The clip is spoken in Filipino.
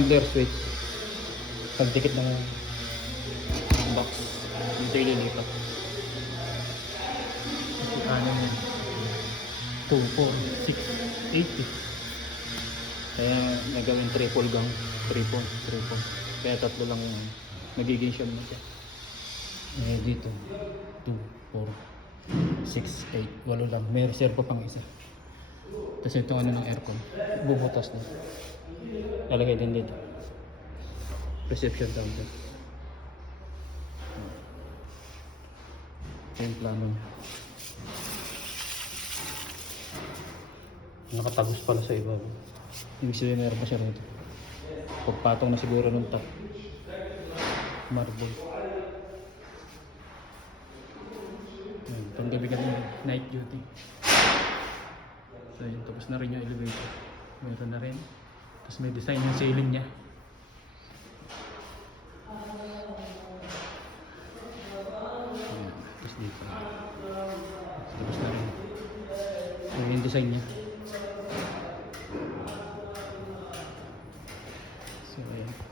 Handler switch. Pagdikit ng box. Dito ililipat. Ano yan? 2, 4, 6, 8 eh. Kaya nagawin triple gang. Triple. Kaya tatlo lang yung nagiging siyam na siya. Eh dito 2, 4, 6, 8. Walo lang. May reserve pang isa. Tapos itong ano ng aircon. Bubutas na. Lalagay din dito. Reception counter. Ito yung plano niya. Nakatagos pala sa iba. Ibig sabihin meron pa siya rito. Pagpatong na siguro ng top. Marble. Itong gabi kami night duty. So yun, tapos na rin yung elevator. Meron na rin. Tapos may design yung ceiling niya. Tapos dito. Tapos na rin. So yung design niya.